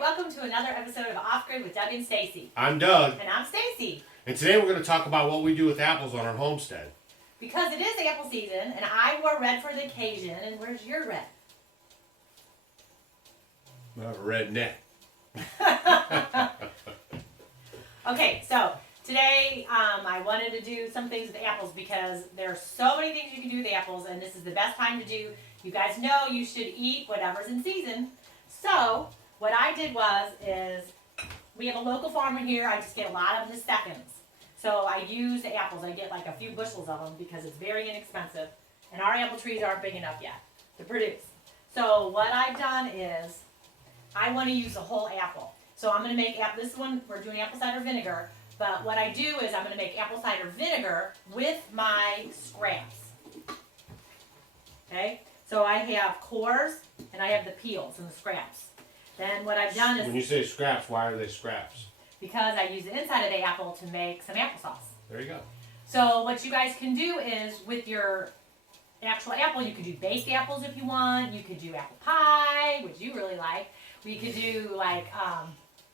Welcome to another episode of Off Grid with Doug and Stacy. I'm Doug. And I'm Stacy. And today we're going to talk about what we do with apples on our homestead. Because it is apple season, and I wore red for the occasion. And where's your red? I have a red neck. Okay, so today I wanted to do some things with apples because there are so many things you can do with apples, and this is the best time to do. You guys know you should eat whatever's in season. So what I did is we have a local farmer here. I just get a lot of his seconds. So I use the apples. I get like a few bushels of them because it's very inexpensive. And our apple trees aren't big enough yet to produce. So what I've done is I want to use the whole apple. So I'm going to make this one, we're doing apple cider vinegar. But what I do is I'm going to make apple cider vinegar with my scraps. Okay? So I have cores and I have the peels and the scraps. Then what I've done is... When you say scraps, why are they scraps? Because I use the inside of the apple to make some applesauce. There you go. So what you guys can do is with your actual apple, you could do baked apples if you want. You could do apple pie, which you really like. We could do like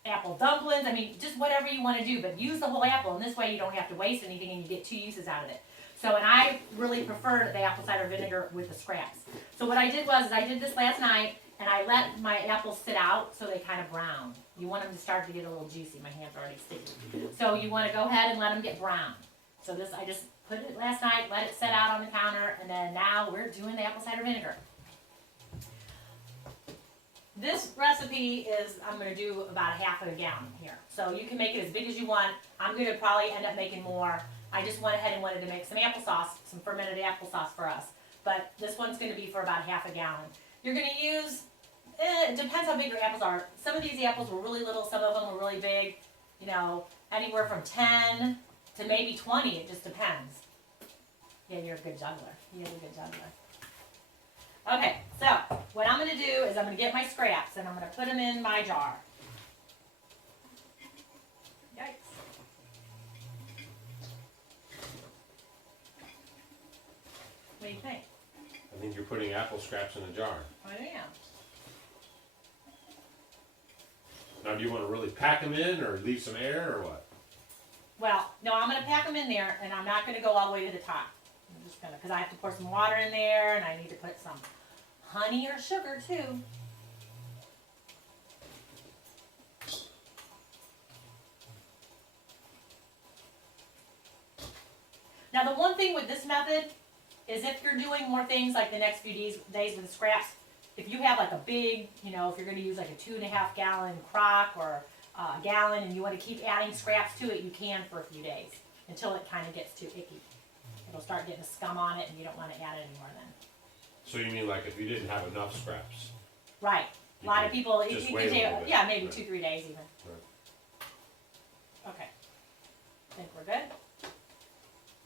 apple dumplings. I mean, just whatever you want to do, but use the whole apple. And this way you don't have to waste anything and you get 2 uses out of it. So, and I really prefer the apple cider vinegar with the scraps. So what I did was I did this last night. And I let my apples sit out so they kind of brown. You want them to start to get a little juicy. My hands are already sticky. So you want to go ahead and let them get brown. So this, I just put it last night, let it sit out on the counter, and then now we're doing the apple cider vinegar. This recipe is, I'm going to do about 1/2 gallon here. So you can make it as big as you want. I'm going to probably end up making more. I just went ahead and wanted to make some applesauce, some fermented applesauce for us. But this one's going to be for about 1/2 gallon. You're going to use, it depends how big your apples are. Some of these apples were really little, some of them were really big. You know, anywhere from 10 to maybe 20, it just depends. Yeah, you're a good juggler. You're a good juggler. Okay, so what I'm going to do is I'm going to get my scraps and I'm going to put them in my jar. Yikes. What do you think? I think you're putting apple scraps in a jar. I am. Now, do you want to really pack them in or leave some air or what? Well, no, I'm going to pack them in there, and I'm not going to go all the way to the top. I'm just going to, because I have to pour some water in there, and I need to put some honey or sugar, too. Now, the one thing with this method is if you're doing more things like the next few days with the scraps, if you have like a big, you know, if you're going to use like a 2.5 gallon crock or a gallon and you want to keep adding scraps to it, you can for a few days until it kind of gets too icky. It'll start getting a scum on it and you don't want to add it anymore then. So you mean like if you didn't have enough scraps? Right. A lot of people, just you wait can a take, little bit. yeah, maybe Right. 2-3 days even. Right. Okay. Think we're good?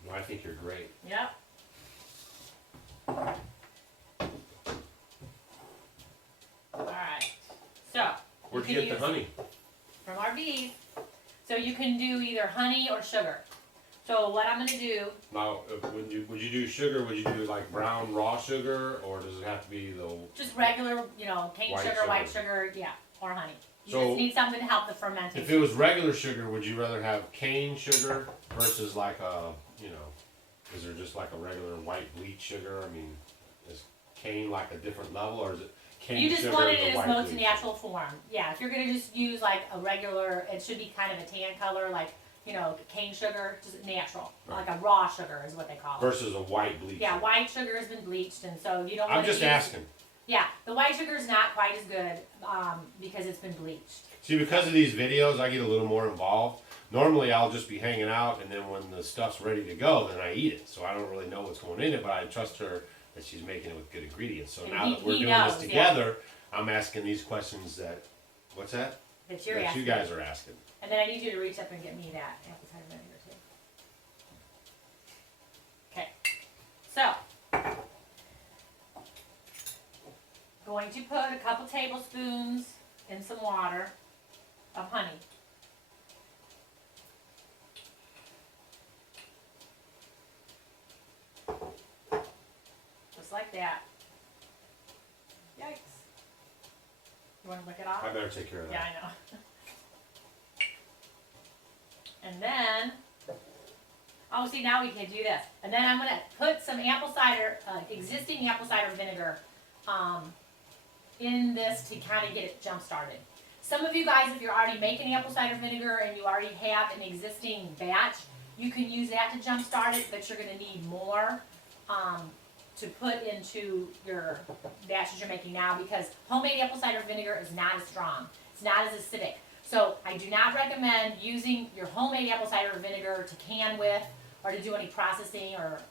No, I think you're great. Yep. Alright. So, Where'd you you can get the honey? from our bees. So you can do either honey or sugar. So what I'm going to do, Now, would you do sugar? Would you do like brown raw sugar, or does it have to be the? just regular, you know, cane White sugar, white sugar. sugar, yeah, or honey. You So, just need something to help the fermentation. If it was regular sugar, would you rather have cane sugar versus like a, you know, is there just like a regular white bleach sugar? I mean, is cane like a different level, or is it cane You just sugar want and it the in its white most bleach? natural form. Yeah, if you're going to just use like a regular, it should be kind of a tan color, like, you know, cane sugar, just natural. Right. Like a raw sugar is what they call it. Versus a white bleach. Yeah, white sugar has been bleached, and so you don't I'm want to just use, asking. Yeah, the white sugar is not quite as good because it's been bleached. See, because of these videos, I get a little more involved. Normally, I'll just be hanging out, and then when the stuff's ready to go, then I eat it. So I don't really know what's going in it, but I trust her that she's making it with good ingredients. So And now he- that we're he doing knows, this together, I'm asking these questions that, what's that? that you're that asking. you guys are asking. And then I need you to reach up and get me that apple cider vinegar too. Okay, so going to put a couple tablespoons in some water of honey. Just like that. Yikes. You want to lick it off? I better take care of that. Yeah, I know. And then, oh, see, now we can do this. And then I'm gonna put some apple cider, existing apple cider vinegar, in this to kind of get it jump started. Some of you guys, if you're already making apple cider vinegar and you already have an existing batch, you can use that to jump start it, but you're gonna need more, to put into your batches you're making now, because homemade apple cider vinegar is not as strong. It's not as acidic. So I do not recommend using your homemade apple cider vinegar to can with or to do any processing or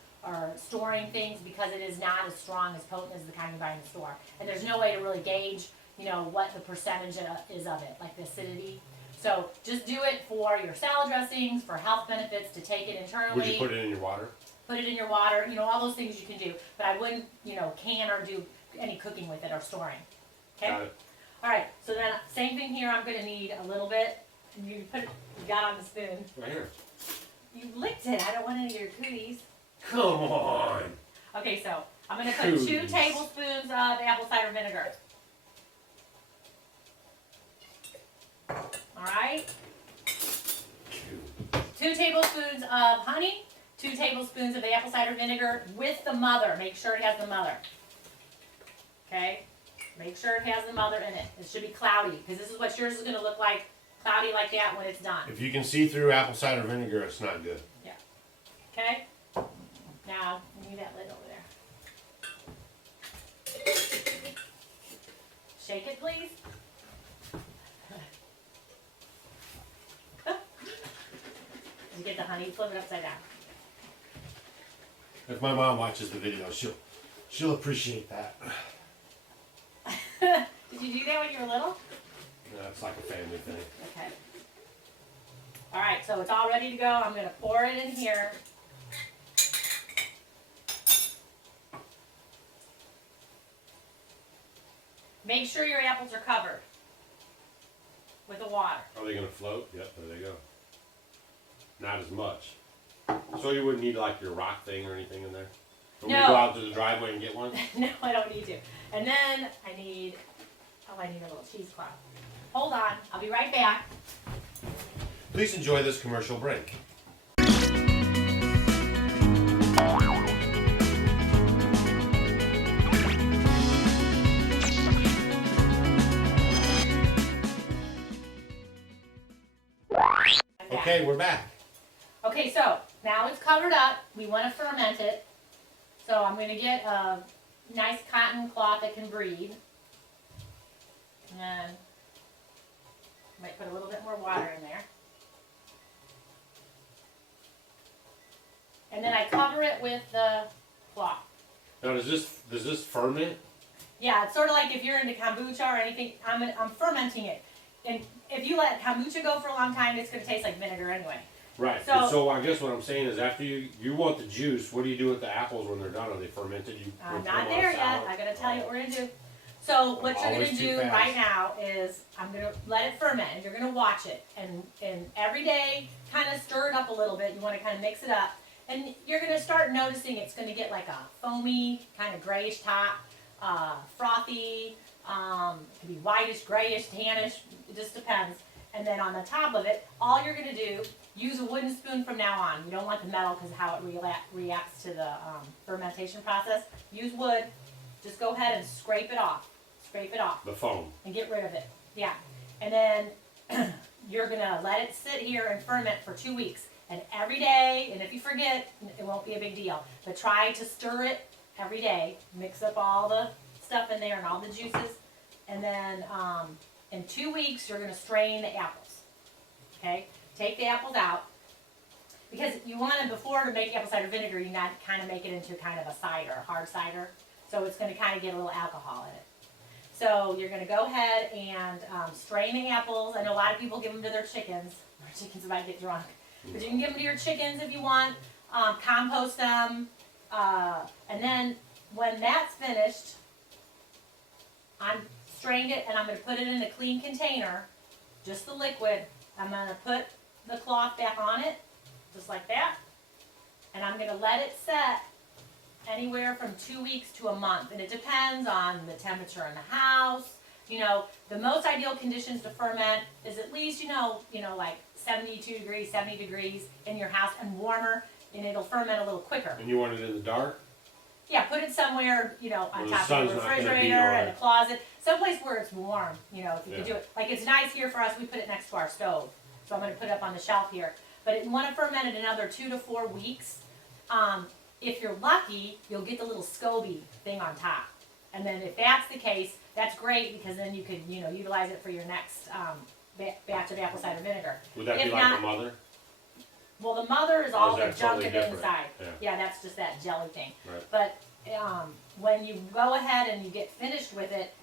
storing things, because it is not as strong, as potent as the kind you buy in the store. And there's no way to really gauge, you know, what the percentage is of it, like the acidity. So just do it for your salad dressings, for health benefits, to take it internally. Would you put it in your water? Put it in your water, you know, all those things you can do. But I wouldn't, you know, can or do any cooking with it or storing. Okay? Got it. All right, so then same thing here. I'm gonna need a little bit. You got on the spoon. Right here. You licked it. I don't want any of your cooties. Come on. Okay, so I'm gonna put 2 tablespoons of apple cider vinegar. All right. 2 tablespoons of honey. 2 tablespoons of the apple cider vinegar with the mother. Make sure it has the mother. Okay. Make sure it has the mother in it. It should be cloudy, because this is what yours is going to look like, cloudy like that when it's done. If you can see through apple cider vinegar, it's not good. Yeah. Okay? Now, you need that lid over there. Shake it, please. Did you get the honey? Flip it upside down. If my mom watches the video, she'll appreciate that. Did you do that when you were little? That's like a family thing. Okay. All right, so it's all ready to go. I'm going to pour it in here. Make sure your apples are covered with the water. Are they going to float? Yep, there they go. Not as much. So you wouldn't need like your rock thing or anything in there? Can we go out to the driveway and get one? No, I don't need to. And then I need a little cheesecloth. Hold on, I'll be right back. Please enjoy this commercial break. Okay, we're back. Okay, so now it's covered up. We want to ferment it. So I'm going to get a nice cotton cloth that can breathe. And then I might put a little bit more water in there. And then I cover it with the cloth. Now, does this ferment? Yeah, it's sort of like if you're into kombucha or anything. I'm fermenting it. And if you let kombucha go for a long time, it's going to taste like vinegar anyway. Right. So I guess what I'm saying is, after you want the juice, what do you do with the apples when they're done? Are they fermented? I'm not there yet. I gotta tell you what we're gonna do. So what you're gonna do right now is I'm gonna let it ferment, and you're gonna watch it, and every day kind of stir it up a little bit. You want to kind of mix it up, and you're gonna start noticing it's gonna get like a foamy, kind of grayish top, frothy. It could be whitish, grayish, tannish. It just depends. And then on the top of it, all you're gonna do, use a wooden spoon from now on. You don't want the metal because of how it reacts to the fermentation process. Use wood. Just go ahead and scrape it off. Scrape it off. The foam. And get rid of it. Yeah. And then you're gonna let it sit here and ferment for 2 weeks. And every day, and if you forget, it won't be a big deal. But try to stir it every day. Mix up all the stuff in there and all the juices. And then in 2 weeks, you're gonna strain the apples. Okay? Take the apples out, because you want to, before to make apple cider vinegar, you kind of make it into kind of a cider, hard cider. So it's going to kind of get a little alcohol in it. So you're gonna go ahead and strain the apples. I know a lot of people give them to their chickens. Their chickens might get drunk. But you can give them to your chickens if you want. Compost them. And then when that's finished, I'm strained it and I'm gonna put it in a clean container. Just the liquid. I'm gonna put the cloth back on it, just like that. And I'm gonna let it set anywhere from 2 weeks to a month. And it depends on the temperature in the house. You know, the most ideal conditions to ferment is at least, like 72 degrees, 70 degrees in your house and warmer, and it'll ferment a little quicker. And you want it in the dark? Yeah, put it somewhere, on Where the top of sun's the not gonna beat refrigerator, on in a it. closet, someplace where it's warm, if you Yeah. can do it. Like it's nice here for us, we put it next to our stove. So I'm gonna put it up on the shelf here. But you wanna ferment it another 2 to 4 weeks. If you're lucky, you'll get the little SCOBY thing on top. And then if that's the case, that's great because then you could, utilize it for your next batch of apple cider vinegar. Would that be If like not- the mother? Well, the mother is Or all is the that junk totally of the different? inside. Yeah. Yeah, that's just that jelly thing. Right. But when you go ahead and you get finished with it,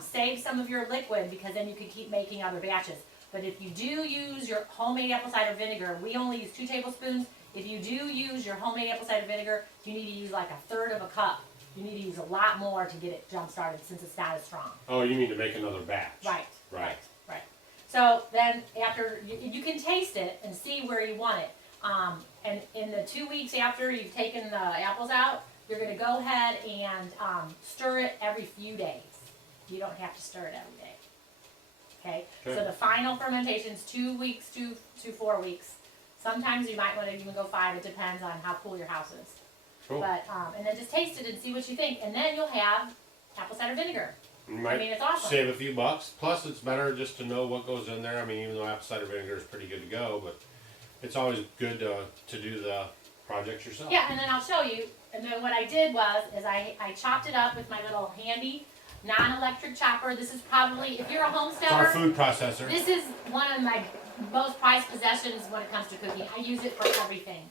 save some of your liquid because then you can keep making other batches. But if you do use your homemade apple cider vinegar, we only use 2 tablespoons. If you do use your homemade apple cider vinegar, you need to use like 1/3 of a cup. You need to use a lot more to get it jump started since it's not as strong. Oh, you mean to make another batch? Right. Right. So then after, you can taste it and see where you want it. And in the 2 weeks after you've taken the apples out, you're gonna go ahead and stir it every few days. You don't have to stir it every day. Okay? Okay. So the final fermentation's 2 weeks to 4 weeks. Sometimes you might wanna even go 5, it depends on how cool your house is. Cool. But, and then just taste it and see what you think. And then you'll have apple cider vinegar. You might it's awesome. save a few bucks. Plus, it's better just to know what goes in there. I mean, even though apple cider vinegar is pretty good to go, but it's always good to do the projects yourself. Yeah, and then I'll show you. And then what I did was, I chopped it up with my little handy non-electric chopper. This is probably, if you're a It's our homesteader, food processor. this is one of my most prized possessions when it comes to cooking. I use it for everything.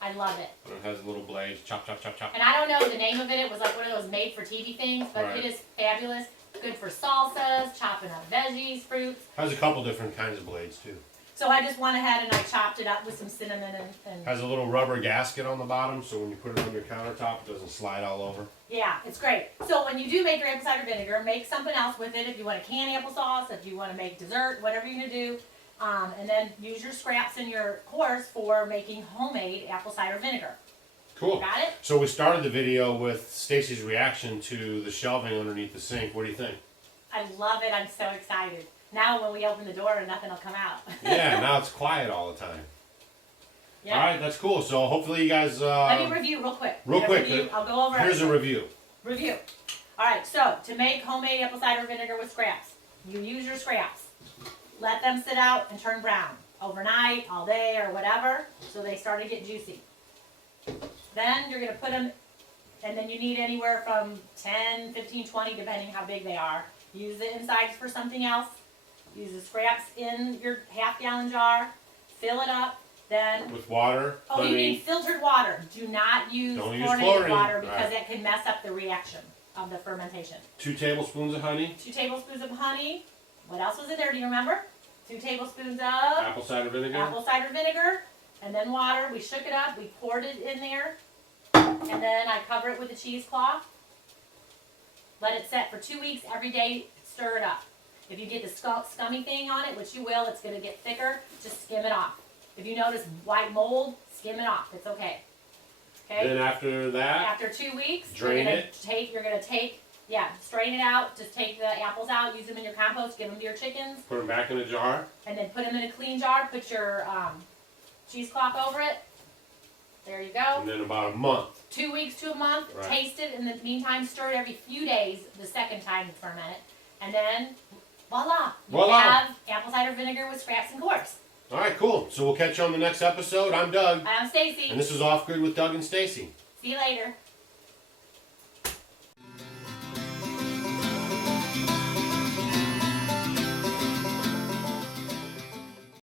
I love it. It has little blades. Chop, chop, chop, chop. And I don't know the name of it. It was like one of those made for TV things, but Right. it is fabulous. Good for salsas, chopping up veggies, fruits. Has a couple different kinds of blades too. So I just went ahead and I chopped it up with some cinnamon and Has a little rubber gasket on the bottom, so when you put it on your countertop, it doesn't slide all over. yeah, it's great. So when you do make your apple cider vinegar, make something else with it. If you want to can applesauce, if you want to make dessert, whatever you're gonna do, and then use your scraps in your course for making homemade apple cider vinegar. Cool. Got it? So we started the video with Stacy's reaction to the shelving underneath the sink. What do you think? I love it. I'm so excited. Now when we open the door, nothing will come out. Yeah, now it's quiet all the time. Yeah. All right, that's cool. So hopefully you guys. Let me review real quick. Real I'm gonna quick, review. I'll go over Here's a everything. review. Review. All right, so to make homemade apple cider vinegar with scraps, you use your scraps. Let them sit out and turn brown overnight, all day, or whatever, so they start to get juicy. Then you're going to put them, and then you need anywhere from 10, 15, 20, depending how big they are. Use the insides for something else. Use the scraps in your half-gallon jar. Fill it up. Then, With water, oh, you honey. need filtered water. Do not use Don't use chlorinated chlorine. water because Right. that can mess up the reaction of the fermentation. 2 tablespoons of honey. 2 tablespoons of honey. What else was in there? Do you remember? 2 tablespoons of Apple cider vinegar. apple cider vinegar, and then water. We shook it up. We poured it in there, and then I cover it with a cheesecloth. Let it set for 2 weeks. Every day, stir it up. If you get the scummy thing on it, which you will, it's going to get thicker. Just skim it off. If you notice white mold, skim it off. It's okay. Okay. Then after that, After 2 weeks, Drain you're it. gonna take, strain it out. Just take the apples out, use them in your compost, give them to your chickens, put them back in a jar. and then put them in a clean jar. Put your cheesecloth over it. There you go. And then about a month. 2 weeks to a month. Right. Taste it. In the meantime, stir it every few days. The second time you ferment it, and then voila, you Voila. have apple cider vinegar with scraps and corks. All right, cool. So we'll catch you on the next episode. I'm Doug, I'm Stacy. and this is Off Grid with Doug and Stacy. See you later.